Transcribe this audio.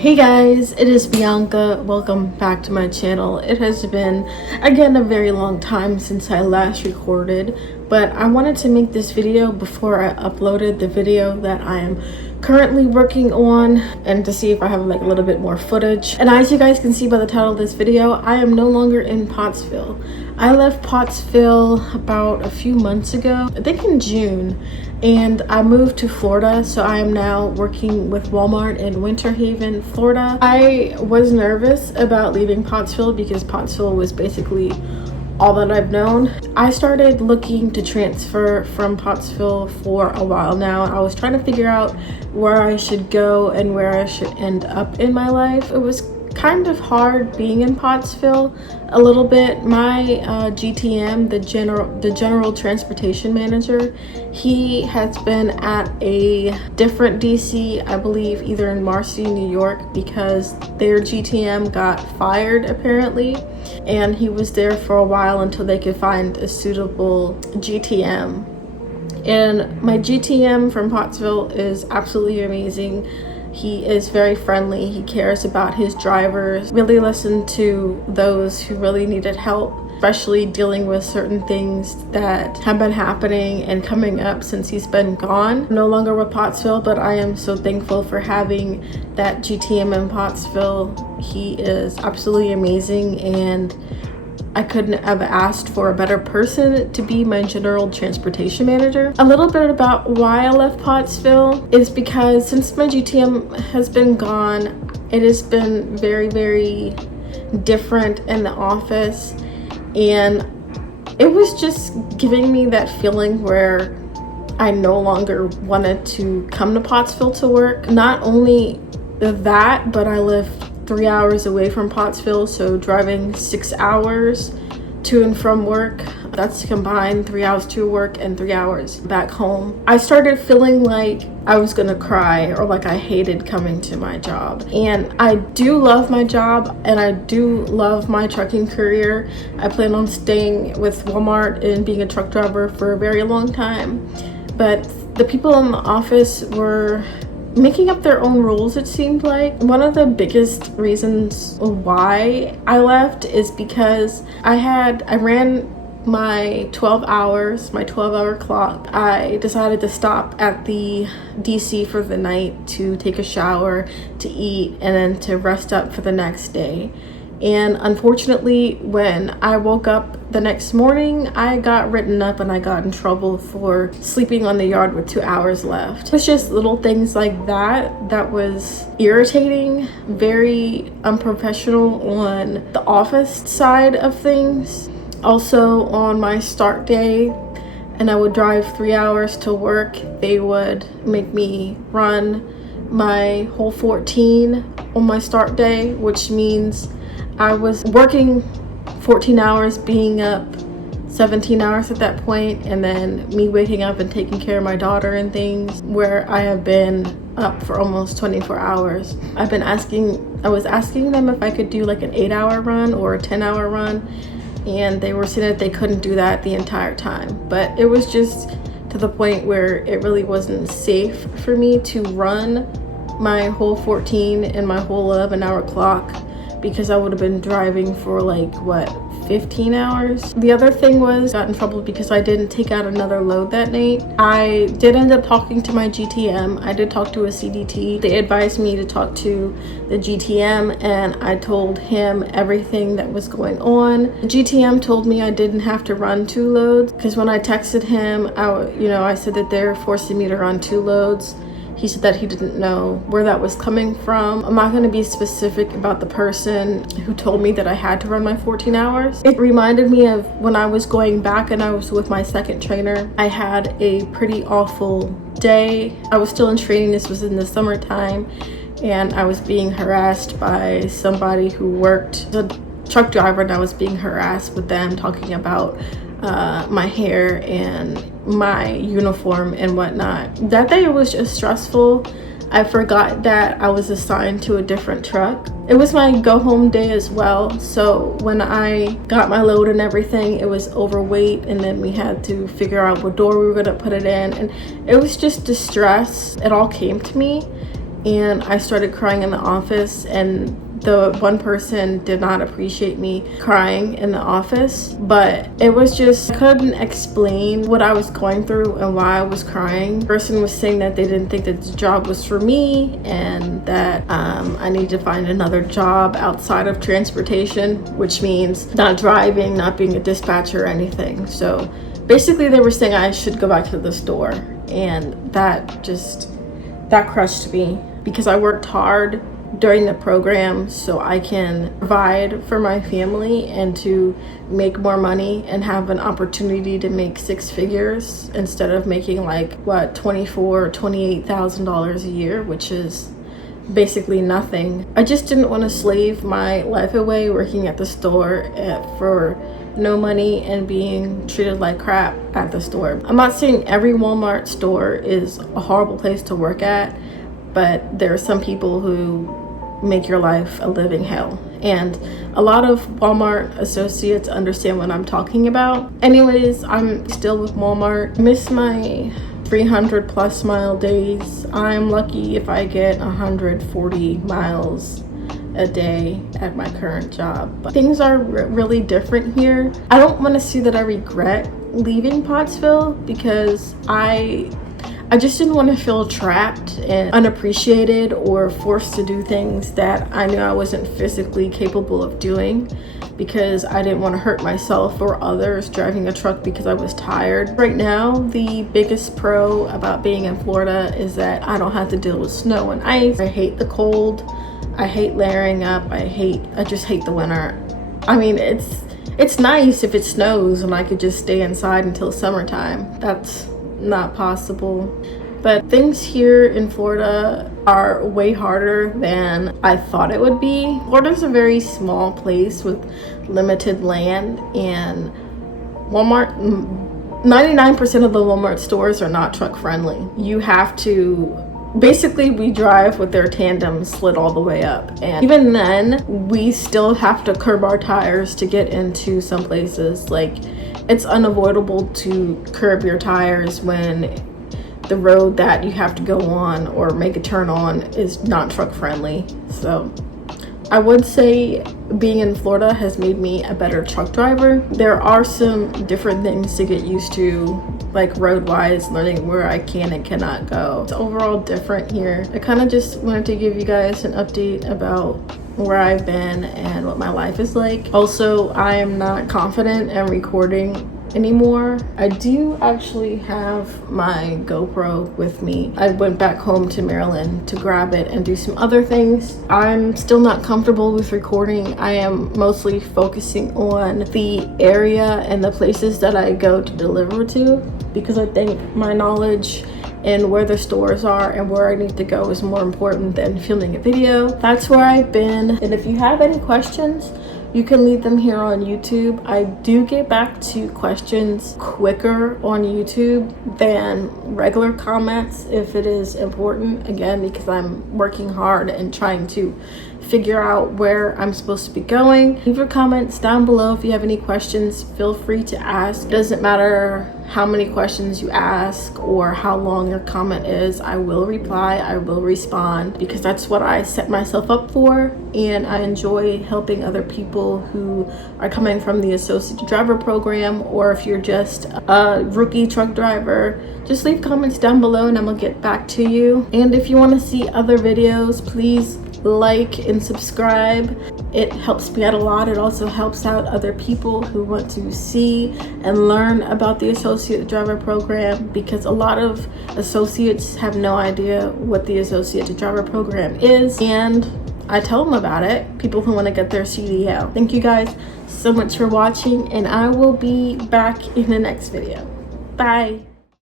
Hey guys, it is Bianca. Welcome back to my channel. It has been, again, a very long time since I last recorded, but I wanted to make this video before I uploaded the video that I am currently working on and to see if I have like a little bit more footage. And as you guys can see by the title of this video, I am no longer in Pottsville. I left Pottsville about a few months ago, I think in June, and I moved to Florida, so I am now working with Walmart in Winter Haven, Florida. I was nervous about leaving Pottsville because Pottsville was basically all that I've known. I started looking to transfer from Pottsville for a while now. I was trying to figure out where I should go and where I should end up in my life. It was kind of hard being in Pottsville a little bit. My GTM, the general transportation manager, he has been at a different DC, I believe either in Marcy, New York, because their GTM got fired apparently, and he was there for a while until they could find a suitable GTM. And my GTM from Pottsville is absolutely amazing. He is very friendly. He cares about his drivers, really listened to those who really needed help, especially dealing with certain things that have been happening and coming up since he's been gone. No longer with Pottsville, but I am so thankful for having that GTM in Pottsville. He is absolutely amazing, and I couldn't have asked for a better person to be my general transportation manager. A little bit about why I left Pottsville is because since my GTM has been gone, it has been very, very different in the office, and it was just giving me that feeling where I no longer wanted to come to Pottsville to work. Not only that, but I live 3 hours away from Pottsville, so driving 6 hours to and from work, that's combined 3 hours to work and 3 hours back home. I started feeling like I was gonna cry, or like I hated coming to my job. And I do love my job, and I do love my trucking career. I plan on staying with Walmart and being a truck driver for a very long time, but the people in the office were making up their own rules, it seemed like. One of the biggest reasons why I left is because I ran my 12 hours, my 12-hour clock. I decided to stop at the DC for the night to take a shower, to eat, and then to rest up for the next day. And unfortunately, when I woke up the next morning, I got written up and I got in trouble for sleeping on the yard with 2 hours left. It was just little things like that was irritating, very unprofessional on the office side of things. Also on my start day, and I would drive 3 hours to work, they would make me run my whole 14 on my start day, which means I was working 14 hours, being up 17 hours at that point, and then me waking up and taking care of my daughter and things, where I have been up for almost 24 hours. I was asking them if I could do like an 8-hour run or a 10-hour run, and they were saying that they couldn't do that the entire time. But it was just to the point where it really wasn't safe for me to run my whole 14 and my whole 11-hour clock, because I would have been driving for like, what, 15 hours? The other thing was, I got in trouble because I didn't take out another load that night. I did end up talking to my GTM. I did talk to a CDT. They advised me to talk to the GTM, and I told him everything that was going on. The GTM told me I didn't have to run 2 loads, because when I texted him, I said that they're forcing me to run 2 loads. He said that he didn't know where that was coming from. I'm not going to be specific about the person who told me that I had to run my 14 hours. It reminded me of when I was going back and I was with my second trainer. I had a pretty awful day. I was still in training. This was in the summertime, and I was being harassed by somebody who worked as a truck driver, and I was being harassed with them talking about my hair and my uniform and whatnot. That day was just stressful. I forgot that I was assigned to a different truck. It was my go home day as well, so when I got my load and everything, it was overweight, and then we had to figure out what door we were going to put it in, and it was just distress. It all came to me, and I started crying in the office, and the one person did not appreciate me crying in the office, but it was just, I couldn't explain what I was going through and why I was crying. The person was saying that they didn't think that the job was for me, and that I need to find another job outside of transportation, which means not driving, not being a dispatcher or anything. So basically they were saying I should go back to the store, and that crushed me, because I worked hard during the program so I can provide for my family and to make more money and have an opportunity to make 6 figures instead of making like what, $24,000 or $28,000 a year, which is basically nothing. I just didn't want to slave my life away working at the store for no money and being treated like crap at the store. I'm not saying every Walmart store is a horrible place to work at, but there are some people who make your life a living hell, and a lot of Walmart associates understand what I'm talking about. Anyways, I'm still with Walmart. I miss my 300 plus mile days. I'm lucky if I get 140 miles a day at my current job, but things are really different here. I don't want to say that I regret leaving Pottsville, because I just didn't want to feel trapped and unappreciated or forced to do things that I knew I wasn't physically capable of doing, because I didn't want to hurt myself or others driving a truck because I was tired. Right now, the biggest pro about being in Florida is that I don't have to deal with snow and ice. I hate the cold. I hate layering up. I just hate the winter. I mean, it's nice if it snows and I could just stay inside until summertime. That's not possible. But things here in Florida are way harder than I thought it would be. Florida's a very small place with limited land, and Walmart, 99% of the Walmart stores are not truck friendly. You have to, basically we drive with their tandem slid all the way up, and even then we still have to curb our tires to get into some places. Like, it's unavoidable to curb your tires when the road that you have to go on or make a turn on is not truck friendly. So I would say being in Florida has made me a better truck driver. There are some different things to get used to, like road-wise, learning where I can and cannot go. It's overall different here. I kind of just wanted to give you guys an update about where I've been and what my life is like. Also, I am not confident in recording anymore. I do actually have my GoPro with me. I went back home to Maryland to grab it and do some other things. I'm still not comfortable with recording. I am mostly focusing on the area and the places that I go to deliver to, because I think my knowledge and where the stores are and where I need to go is more important than filming a video. That's where I've been, and if you have any questions, you can leave them here on YouTube. I do get back to questions quicker on YouTube than regular comments if it is important, again, because I'm working hard and trying to figure out where I'm supposed to be going. Leave your comments down below if you have any questions. Feel free to ask. It doesn't matter how many questions you ask or how long your comment is. I will reply, I will respond, because that's what I set myself up for, and I enjoy helping other people who are coming from the associate driver program, or if you're just a rookie truck driver, just leave comments down below and I'm gonna get back to you. And if you want to see other videos, please like and subscribe. It helps me out a lot. It also helps out other people who want to see and learn about the associate driver program, because a lot of associates have no idea what the associate driver program is, and I tell them about it, people who want to get their CDL. Thank you guys so much for watching, and I will be back in the next video. Bye.